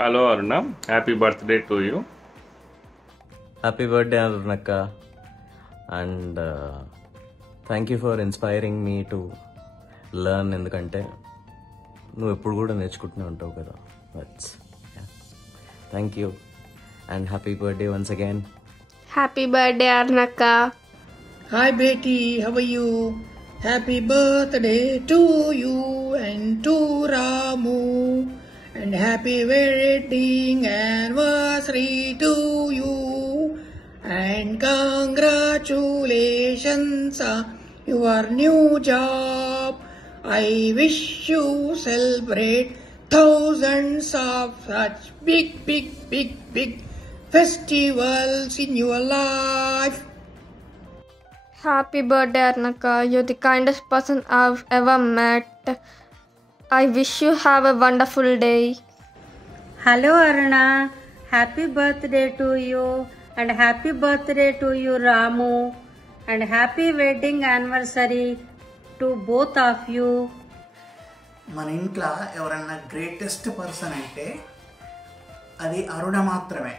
Hello Aruna, happy birthday to you. Happy birthday అరుణక్క. And thank you for inspiring me to learn. ఎందుకంటే నువ్వు ఎప్పుడు కూడా నేర్చుకుంటూనే ఉంటావు కదా. That's thank you and happy birthday once again. Happy birthday అరుణక్క. Hi Betty, how are you? Happy birthday to you and to Ramu, and happy wedding anniversary to you, and congratulations on your new job. I wish you celebrate thousands of such big festivals in your life. Happy birthday Arnaka. You're the kindest person I've ever met. I wish you have a wonderful day. Hello Aruna, happy birthday to you and happy birthday to you Ramu, and happy wedding anniversary to both of you. మన ఇంట్లో ఎవరన్నా greatest person అంటే అది అరుణ మాత్రమే.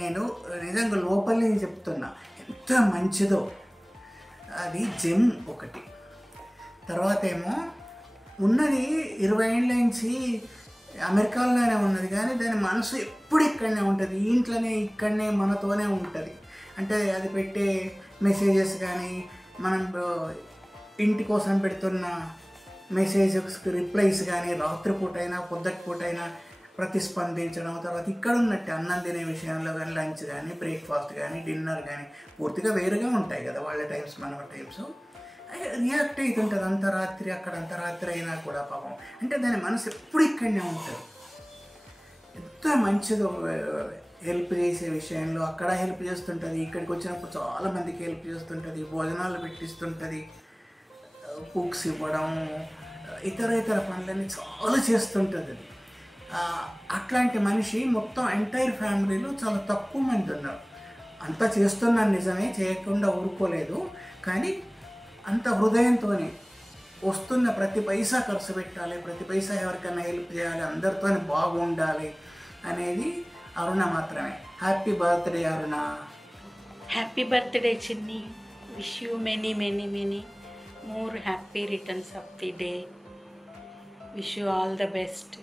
నేను నిజంగా లోపలి చెప్తున్నా, ఎంత మంచిదో. అది జిమ్ ఒకటి. తర్వాత ఏమో ఉన్నది 20 ఏళ్ళ నుంచి అమెరికాలోనే ఉన్నది, కానీ దాని మనసు ఎప్పుడు ఇక్కడనే ఉంటుంది, ఇంట్లోనే ఇక్కడనే మనతోనే ఉంటుంది. అంటే అది పెట్టే మెసేజెస్ కానీ, మనం ఇంటి కోసం పెడుతున్న మెసేజెస్కి రిప్లైస్ కానీ, రాత్రిపూట అయినా పొద్దుటిపూట అయినా ప్రతిస్పందించడం. తర్వాత ఇక్కడ ఉన్నట్టు అన్నం తినే విషయంలో కానీ, లంచ్ కానీ, బ్రేక్ఫాస్ట్ కానీ, డిన్నర్ కానీ పూర్తిగా వేరుగా ఉంటాయి కదా వాళ్ళ టైమ్స్ మన టైమ్స్. రియాక్ట్ అవుతుంటుంది అంతరాత్రి, అక్కడ అంతరాత్రి అయినా కూడా పాపం. అంటే దాని మనసు ఎప్పుడు ఇక్కడనే ఉంటుంది. ఎంత మంచిదో హెల్ప్ చేసే విషయంలో. అక్కడ హెల్ప్ చేస్తుంటుంది, ఇక్కడికి వచ్చినప్పుడు చాలామందికి హెల్ప్ చేస్తుంటుంది, భోజనాలు పెట్టిస్తుంటుంది, బుక్స్ ఇవ్వడం, ఇతర పనులన్నీ చాలా చేస్తుంటుంది. అది అట్లాంటి మనిషి మొత్తం ఎంటైర్ ఫ్యామిలీలో చాలా తక్కువ మంది ఉన్నారు. అంతా చేస్తున్నాను నిజమే, చేయకుండా ఊరుకోలేదు, కానీ అంత హృదయంతో వస్తున్న ప్రతి పైసా ఖర్చు పెట్టాలి, ప్రతి పైసా ఎవరికైనా హెల్ప్ చేయాలి, అందరితో బాగుండాలి అనేది అరుణ మాత్రమే. Happy birthday Aruna. Happy birthday చిన్ని. Wish you many more happy returns of the day. Wish you all the best.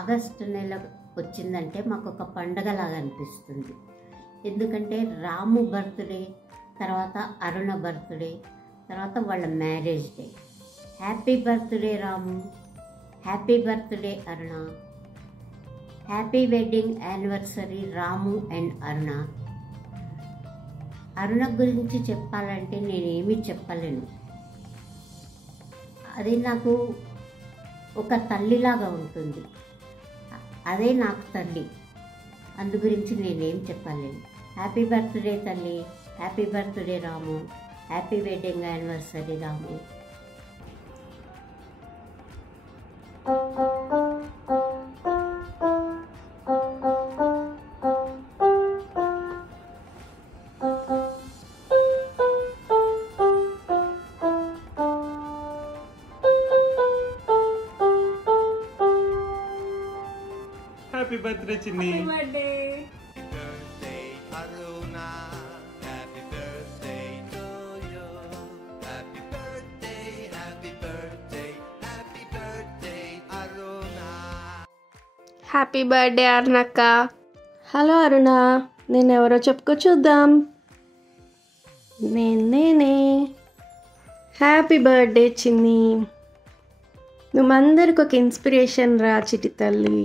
August నెల వచ్చిందంటే మాకు ఒక పండగలాగా అనిపిస్తుంది. ఎందుకంటే రాము బర్త్డే, తర్వాత అరుణ బర్త్డే, తర్వాత వాళ్ళ marriage day. Happy birthday Ramu, happy birthday Aruna, happy wedding anniversary Ramu and Aruna. Aruna గురించి చెప్పాలంటే నేనేమీ చెప్పలేను. అది నాకు ఒక తల్లిలాగా ఉంటుంది. అదే నాకు తల్లి. అందు గురించి నేనేం చెప్పలేను. హ్యాపీ బర్త్డే తల్లి, happy birthday Ramu, happy wedding anniversary Ramu. Happy birthday Chinni. Happy birthday. Happy birthday అరుణక్క. హలో అరుణ, నేనెవరో చెప్పుకో చూద్దాం. నేనే. హ్యాపీ బర్త్డే చిన్ని. నువ్వందరికి ఒక ఇన్స్పిరేషన్ రా చిటి తల్లి.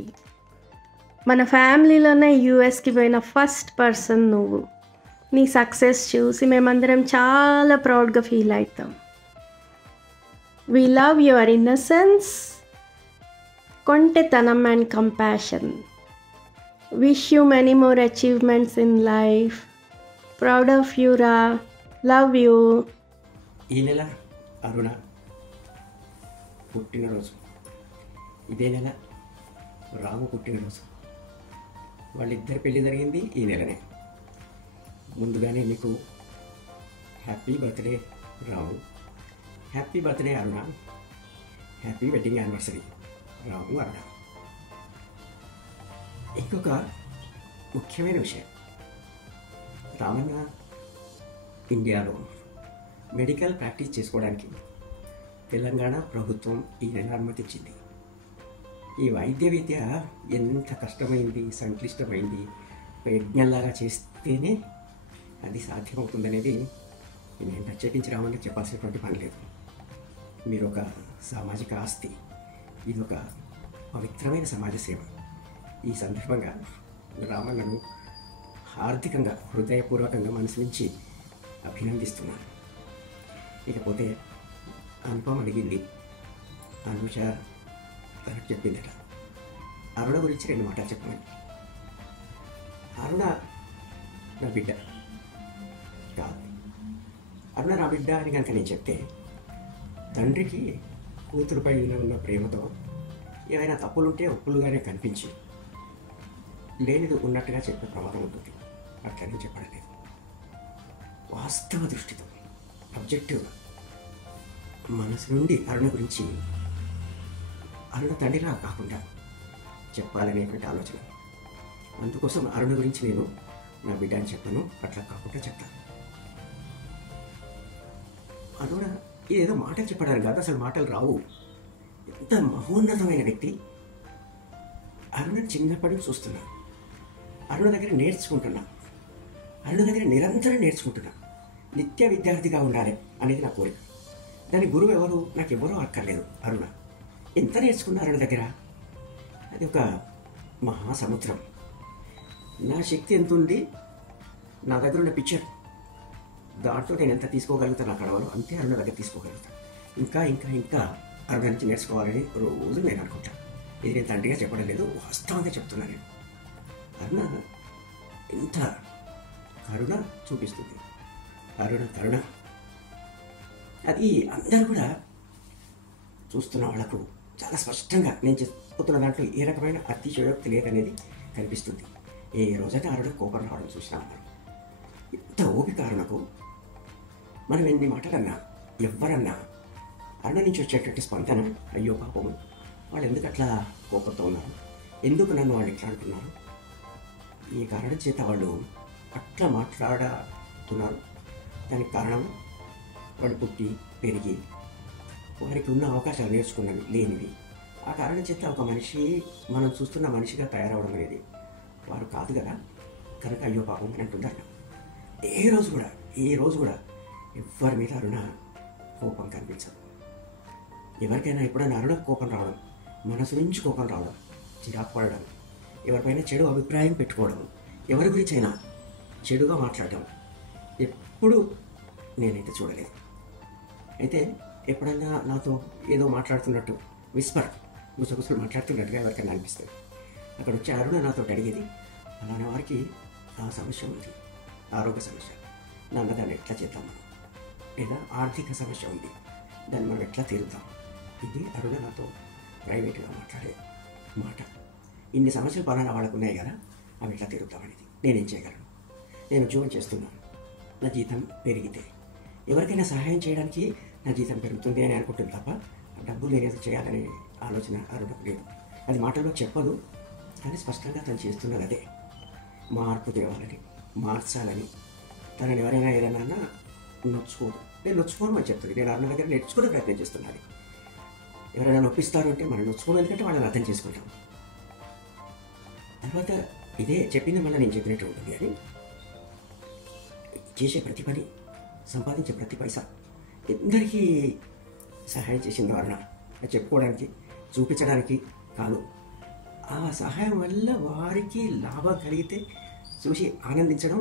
మన ఫ్యామిలీలోనే యూఎస్కి పోయిన ఫస్ట్ పర్సన్ నువ్వు. నీ సక్సెస్ చూసి మేమందరం చాలా ప్రౌడ్గా ఫీల్ అవుతాం. వీ లవ్ యువర్ ఇన్నసెన్స్, కొంటెతనం and compassion. Wish you many more achievements in life. Proud of you రా. Love you. ఈ నెల అరుణ పుట్టినరోజు, ఇదే నెల రాము పుట్టినరోజు. వాళ్ళిద్దరి పెళ్లి జరిగింది ఈ నెలనే. ముందుగానే మీకు happy birthday Ramu, happy birthday Aruna, happy wedding anniversary రాము అరుణ. ఇంకొక ముఖ్యమైన విషయం, రామన్న ఇండియాలో మెడికల్ ప్రాక్టీస్ చేసుకోవడానికి తెలంగాణ ప్రభుత్వం ఈ నెల అనుమతించింది. ఈ వైద్య విద్య ఎంత కష్టమైంది, సంక్లిష్టమైంది, యజ్ఞంలాగా చేస్తేనే అది సాధ్యమవుతుందనేది నేను ప్రత్యేకించి రామన్న చెప్పాల్సినటువంటి పని లేదు. మీరు ఒక సామాజిక ఆస్తి, ఇది ఒక పవిత్రమైన సమాజ సేవ. ఈ సందర్భంగా రామన్నను హార్దికంగా, హృదయపూర్వకంగా మనసు నుంచి అభినందిస్తున్నాను. ఇకపోతే అనుపమ అడిగింది, అనుష తనకు చెప్పిందట అరుణ గురించి 2 మాటలు చెప్పమని. అరుణ నా బిడ్డ కాదు. అరుణ నా బిడ్డ అని కనుక నేను చెప్తే తండ్రికి కూతురుపై ఉన్న ప్రేమతో ఏమైనా తప్పులుంటే ఒప్పులుగానే కనిపించి లేనిది ఉన్నట్టుగా చెప్పే ప్రమాదం ఉంటుంది. అట్లా నేను చెప్పడం లేదు. వాస్తవ దృష్టితో, అబ్జెక్టివ్గా మనసు నుండి అరుణ గురించి అరుణ తండ్రిలా కాకుండా చెప్పాలనేటువంటి ఆలోచన. అందుకోసం అరుణ గురించి నేను నా బిడ్డ అని చెప్పాను, అట్లా కాకుండా చెప్తాను. అరుణ ఇదేదో మాటలు చెప్పడానికి కాదు, అసలు మాటలు రావు. ఎంత మహోన్నతమైన వ్యక్తి. అరుణని చిన్నప్పటి నుంచి చూస్తున్నా, అరుణ దగ్గర నేర్చుకుంటున్నా, అరుణ దగ్గర నిరంతరం నేర్చుకుంటున్నా. నిత్య విద్యార్థిగా ఉండాలి అనేది నా కోరిక. దాని గురువు ఎవరు, నాకు ఎవరో అక్కర్లేదు. అరుణ ఎంత నేర్చుకున్నా అరుణ దగ్గర, అది ఒక మహాసముద్రం. నా శక్తి ఎంత ఉంది, నా దగ్గర ఉన్న పిక్చర్, దాంట్లో నేను ఎంత తీసుకోగలుగుతాను, నాకు అడవలో అంతే అరుణ దగ్గర తీసుకోగలుగుతాను. ఇంకా ఇంకా ఇంకా అరుణ నుంచి నేర్చుకోవాలని రోజు నేను అనుకుంటాను. ఇది నేను తండ్రిగా చెప్పడం లేదు, వాస్తవంగా చెప్తున్నా నేను. అరుణ ఎంత కరుణ చూపిస్తుంది, అరుణ కరుణ. అది అందరూ కూడా చూస్తున్న వాళ్ళకు చాలా స్పష్టంగా నేను చెప్పుతున్న దాంట్లో ఏ రకమైన అతిశయోక్తి లేదనేది కనిపిస్తుంది. ఏ రోజైతే అరుణ కోపం రావడం చూసినాం మనం. ఇంత ఓపిక అరుణకు. మనం ఎన్ని మాటలన్నా, ఎవరన్నా అరుణ నుంచి వచ్చేటువంటి స్పందన, అయ్యో పాపం వాళ్ళు ఎందుకు అట్లా కోపంతో ఉన్నారు, ఎందుకు నన్ను వాళ్ళు ఇట్లా అంటున్నారు, ఈ కారణం చేత వాళ్ళు అట్లా మాట్లాడుతున్నారు. దానికి కారణం వాళ్ళు పుట్టి పెరిగి వారికి ఉన్న అవకాశాలు నేర్చుకున్నవి లేనివి. ఆ కారణం చేత ఒక మనిషి మనం చూస్తున్న మనిషిగా తయారవడం అనేది వారు కాదు కదా, కనుక అయ్యో పాపం అని అంటున్నారు. ఏ రోజు కూడా ఎవరి మీద అరుణ కోపం కనిపించదు. ఎవరికైనా ఎప్పుడైనా అరుణ కోపం రావడం, మనసు నుంచి కోపం రావడం, చిరాకు పడడం, ఎవరిపైన చెడు అభిప్రాయం పెట్టుకోవడం, ఎవరి గురించి అయినా చెడుగా మాట్లాడడం ఎప్పుడు నేనైతే చూడలేదు. అయితే ఎప్పుడైనా నాతో ఏదో మాట్లాడుతున్నట్టు విస్పర్, గుసగుసలు మాట్లాడుతున్నట్టుగా ఎవరికైనా అనిపిస్తుంది. అక్కడ వచ్చి అరుణ నాతో అడిగేది, అలానే వారికి ఆ సమస్య ఉంది, ఆరోగ్య సమస్య, నాన్న దాన్ని ఎట్లా చేద్దాం మనం, లేదా ఆర్థిక సమస్య ఉంది, దాన్ని మనం ఎట్లా తీరుద్దాం. ఇది అరుణ నాతో ప్రైవేట్గా మాట్లాడే మాట. ఇన్ని సమస్యలు పలానా వాళ్ళకు ఉన్నాయి కదా, అవి ఎట్లా తీరుద్దాం అనేది. నేనేం చేయగలను, నేను ఉద్యోగం చేస్తున్నాను, నా జీతం పెరిగితే ఎవరికైనా సహాయం చేయడానికి నా జీతం పెరుగుతుంది అని అనుకుంటుంది తప్ప డబ్బు నేనేదో చేయాలనే ఆలోచన అరుణకు లేదు. అది మాటల్లో చెప్పదు, కానీ స్పష్టంగా తను చేస్తున్నది అదే. మార్పు తేవాలని, మార్చాలని. తనని ఎవరైనా ఏదైనా నొచ్చుకోదు, నేను నొచ్చుకోను అని చెప్తుంది. నేను అరుణ దగ్గర నేర్చుకునే ప్రయత్నం చేస్తున్నాను. ఎవరైనా నొప్పిస్తారు అంటే మనం నొచ్చుకోవడం ఎందుకంటే వాళ్ళని అర్థం చేసుకుంటాం. తర్వాత ఇదే చెప్పింది మళ్ళీ నేను చెప్పినట్టు ఉంటుంది. అని చేసే ప్రతి పని, సంపాదించే ప్రతి పైసా ఎందరికీ సహాయం చేసింది అరుణ. చెప్పుకోవడానికి, చూపించడానికి కాదు. ఆ సహాయం వల్ల వారికి లాభం కలిగితే చూసి ఆనందించడం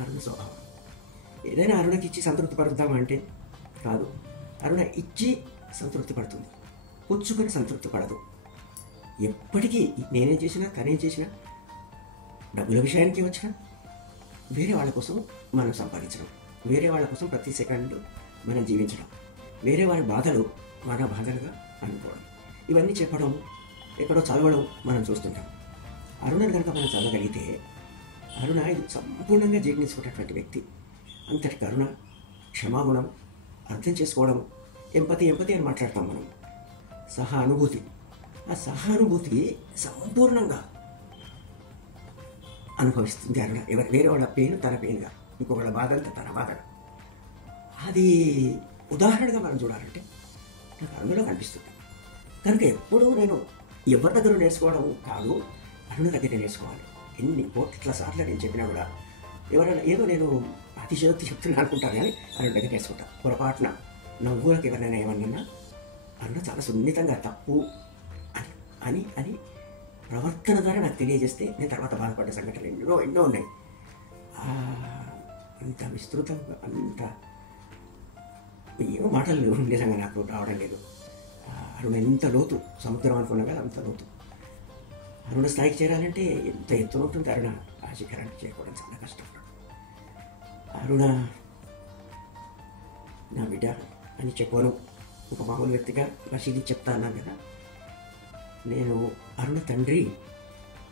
అరుణ స్వభావం. ఏదైనా అరుణకి ఇచ్చి సంతృప్తి పడుద్దామా అంటే కాదు. అరుణ ఇచ్చి సంతృప్తి పడుతుంది, పుచ్చుకొని సంతృప్తి పడదు. ఎప్పటికీ నేనేం చేసినా, తనేం చేసినా, డబ్బుల విషయానికి వచ్చినా వేరే వాళ్ళ కోసం మనం సంపాదించడం, వేరే వాళ్ళ కోసం ప్రతి సెకండ్ మనం జీవించడం, వేరే వాళ్ళ బాధలు మన బాధలుగా అనుకోవడం, ఇవన్నీ చెప్పడం, ఎక్కడో చదవడం మనం చూస్తుంటాం. అరుణని కనుక మనం చదవగలిగితే అరుణ ఇది సంపూర్ణంగా జీర్ణించుకున్నటువంటి వ్యక్తి. అంతటి కరుణ, క్షమాగుణం, అర్థం చేసుకోవడం, ఎంపతి అని మాట్లాడతాం మనం, సహానుభూతి. ఆ సహానుభూతి సంపూర్ణంగా అనుభవిస్తుంది అరుణ. వేరే వాళ్ళ పెయిన్ తన పెయిన్గా, ఇంకొకళ్ళ బాధ అంతా తన బాధగా. అది ఉదాహరణగా మనం చూడాలంటే నాకు అరుణలో కనిపిస్తుంది. కనుక ఎప్పుడూ నేను ఎవరి దగ్గర నేర్చుకోవడం కాదు, అరుణ దగ్గర నేర్చుకోవాలి. ఎన్ని కోట్ల సార్లు నేను చెప్పినా కూడా ఎవరైనా ఏదో నేను అతిశయోక్తి చెప్తున్నా అనుకుంటాను, కానీ అరుణ దగ్గర నేర్చుకుంటాను. పొరపాటున నవ్వులకు ఎవరైనా ఏమన్నా అరుణ చాలా సున్నితంగా తప్పు అని అని అని ప్రవర్తన ద్వారా నాకు తెలియజేస్తే నేను తర్వాత బాధపడ్డ సంఘటనలు ఎన్నో ఉన్నాయి. అంత విస్తృతంగా, అంత ఏమో మాటలు నిజంగా నాకు రావడం లేదు. అరుణ ఎంత లోతు, సముద్రం అనుకున్నా కదా అంత లోతు. అరుణ స్థాయికి చేరాలంటే ఎంత ఎత్తున ఉంటుంది అరుణ. ఆ శిఖరాన్ని చేరుకోవడం చాలా కష్టం. అరుణ నా బిడ్డ అని చెప్పను, ఒక మామూలు వ్యక్తిగా రషీది చెప్తా అన్నాను కదా. నేను అరుణ తండ్రి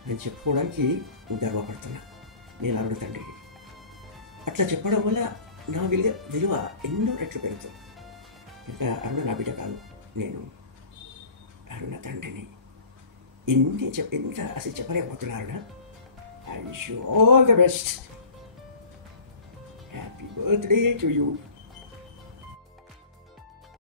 అని చెప్పుకోవడానికి గర్వపడుతున్నా. నేను అరుణ తండ్రి అట్లా చెప్పడం వల్ల నా విలువ ఎన్నో రెట్లు పెరుగుతుంది. ఇంకా అరుణ నా బిడ్డ కాదు, నేను అరుణ తండ్రిని. ఎంత అసలు చెప్పలేకపోతున్నా Aruna. I wish you all the best. Happy birthday to you.